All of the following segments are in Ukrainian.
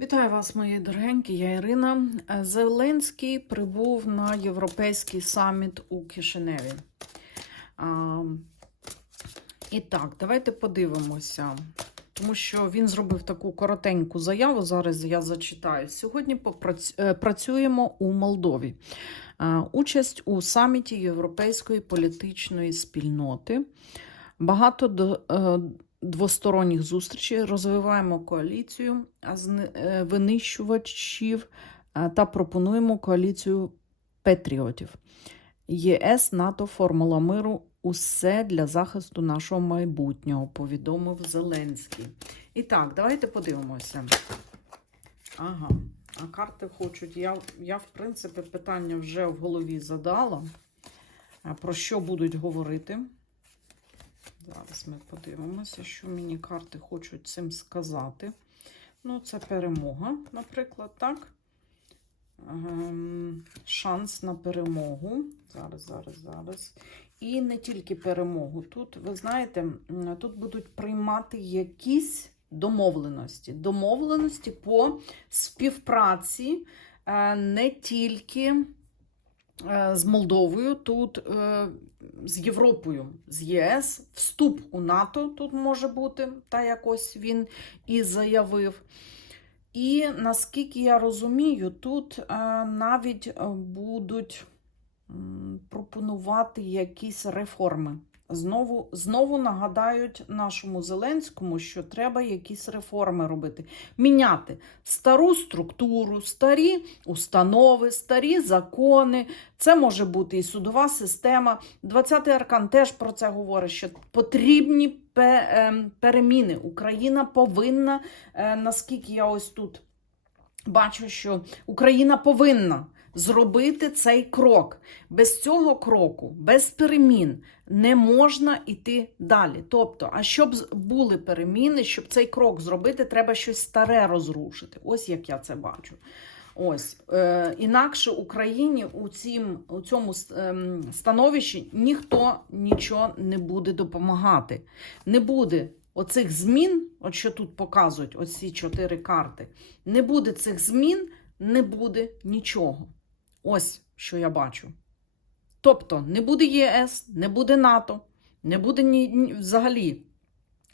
Вітаю вас, мої дорогенькі, я Ірина. Е, Зеленський прибув на європейський саміт у Кишиневі. А, і так, давайте подивимося, тому що він зробив таку коротеньку заяву. Зараз я зачитаю. Сьогодні е, працюємо у Молдові. Е, Участь у саміті Європейської політичної спільноти. Багато е, двосторонніх зустрічей, розвиваємо коаліцію е, винищувачів е, та пропонуємо коаліцію патріотів. ЄС, НАТО, Формула миру усе для захисту нашого майбутнього, повідомив Зеленський. І так, давайте подивимося. Ага, а карти хочуть. Я, я в принципі, питання вже в голові задала. Про що будуть говорити? Зараз ми подивимося, що мені карти хочуть цим сказати. Ну, це перемога, наприклад, так? Ем, шанс на перемогу. Зараз, зараз, зараз. І не тільки перемогу. Тут, ви знаєте, тут будуть приймати якісь домовленості. Домовленості по співпраці е, не тільки е, з Молдовою, тут е, з Європою, з ЄС, вступ у НАТО тут може бути, та якось він і заявив. І наскільки я розумію, тут е, навіть е, будуть пропонувати якісь реформи. Знову, знову нагадають нашому Зеленському, що треба якісь реформи робити. Міняти стару структуру, старі установи, старі закони. Це може бути і судова система. 20-й аркан теж про це говорить, що потрібні ем, переміни. Україна повинна, е, наскільки я ось тут бачу, що Україна повинна зробити цей крок. Без цього кроку, без перемін не можна йти далі. Тобто, а щоб були переміни, щоб цей крок зробити, треба щось старе розрушити. Ось як я це бачу. Ось е, інакше Україні у, цім, у цьому ем, становищі ніхто нічого не буде допомагати. Не буде оцих змін, от що тут показують, оці чотири карти. Не буде цих змін, не буде нічого. Ось що я бачу. Тобто не буде ЄС, не буде НАТО, не буде ні, ні взагалі.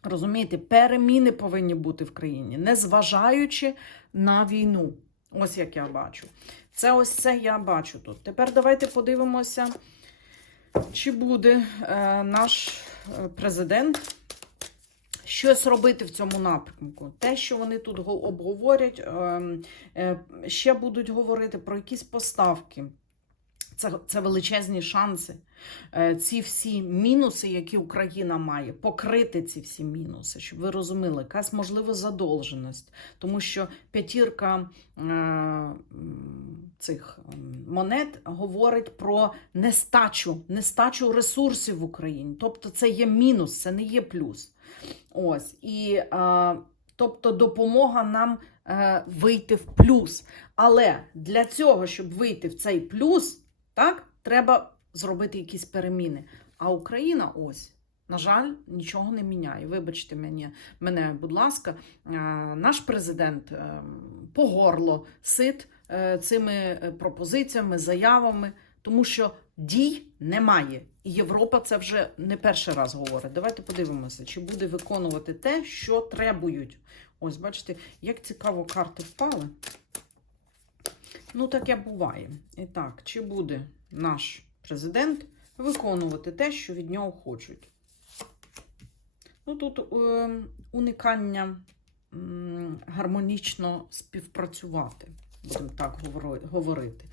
Розумієте, переміни повинні бути в країні, незважаючи на війну. Ось як я бачу. Це ось це я бачу тут. Тепер давайте подивимося, чи буде е, наш е, президент щось робити в цьому напрямку. Те, що вони тут го- обговорять, ем, е, ще будуть говорити про якісь поставки. Це, це величезні шанси. Е, Ці всі мінуси, які Україна має, покрити ці всі мінуси, щоб ви розуміли, якась можлива задовженість. Тому що п'ятірка е, цих монет говорить про нестачу, нестачу ресурсів в Україні. Тобто це є мінус, це не є плюс. Ось. І е, тобто допомога нам вийти в плюс. Але для цього, щоб вийти в цей плюс, так, треба зробити якісь переміни. А Україна ось. На жаль, нічого не міняє. Вибачте мені, мене, будь ласка, е, наш президент е, по горло сит е, цими пропозиціями, заявами, тому що дій немає. І Європа це вже не перший раз говорить. Давайте подивимося, чи буде виконувати те, що требують. Ось, бачите, як цікаво карти впали. Ну, таке буває. І так, чи буде наш президент виконувати те, що від нього хочуть? Ну, тут е, уникання м, гармонічно співпрацювати, будемо так говорити.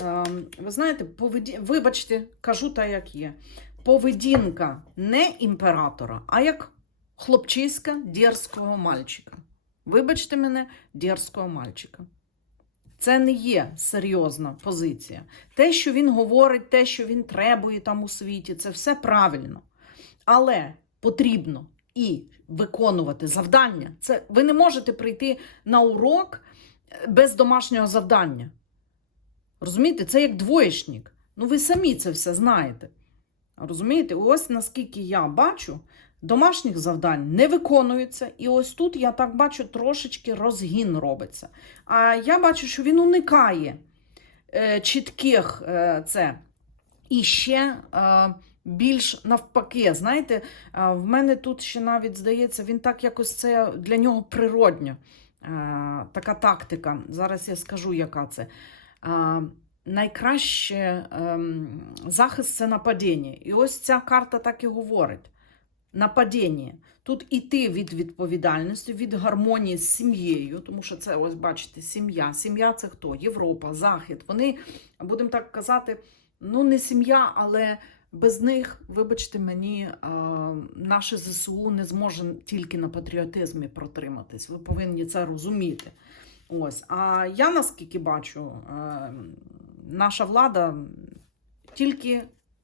Е, ви знаєте, поведі... вибачте, кажу так, як є. Поведінка не імператора, а як хлопчиська дерзкого мальчика. Вибачте мене, дерзкого мальчика. Це не є серйозна позиція. Те, що він говорить, те, що він требує там у світі, це все правильно. Але потрібно і виконувати завдання. Це ви не можете прийти на урок е, без домашнього завдання. Розумієте, це як двоєчник. Ну, ви самі це все знаєте. Розумієте, ось наскільки я бачу, домашніх завдань не виконується. І ось тут я так бачу, трошечки розгін робиться. А я бачу, що він уникає е, чітких е, це. І ще е, більш навпаки, знаєте, е, в мене тут ще навіть здається, він так якось це для нього природньо. Е, така тактика. Зараз я скажу, яка це. Е, найкраще ем, захист це нападіння. І ось ця карта так і говорить: нападіння. Тут іти від відповідальності, від гармонії з сім'єю, тому що це, ось бачите, сім'я. Сім'я це хто? Європа, Захід. Вони, будемо так казати, ну не сім'я, але без них, вибачте мені, наше ЗСУ не зможе тільки на патріотизмі протриматись. Ви повинні це розуміти. Ось. А я наскільки бачу, е, наша влада тільки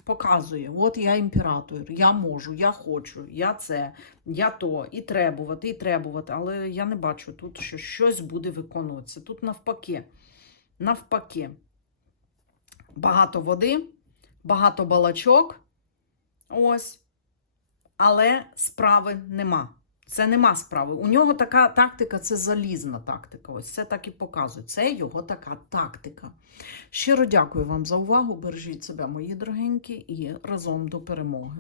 показує: от я імператор, я можу, я хочу, я це, я то, і требувати, і требувати. Але я не бачу тут, що щось буде виконуватися. Тут навпаки. Навпаки. Багато води, багато балачок. Ось. Але справи нема. Це нема справи. У нього така тактика це залізна тактика. Ось це так і показує. Це його така тактика. Щиро дякую вам за увагу. Бережіть себе, мої дорогенькі, і разом до перемоги.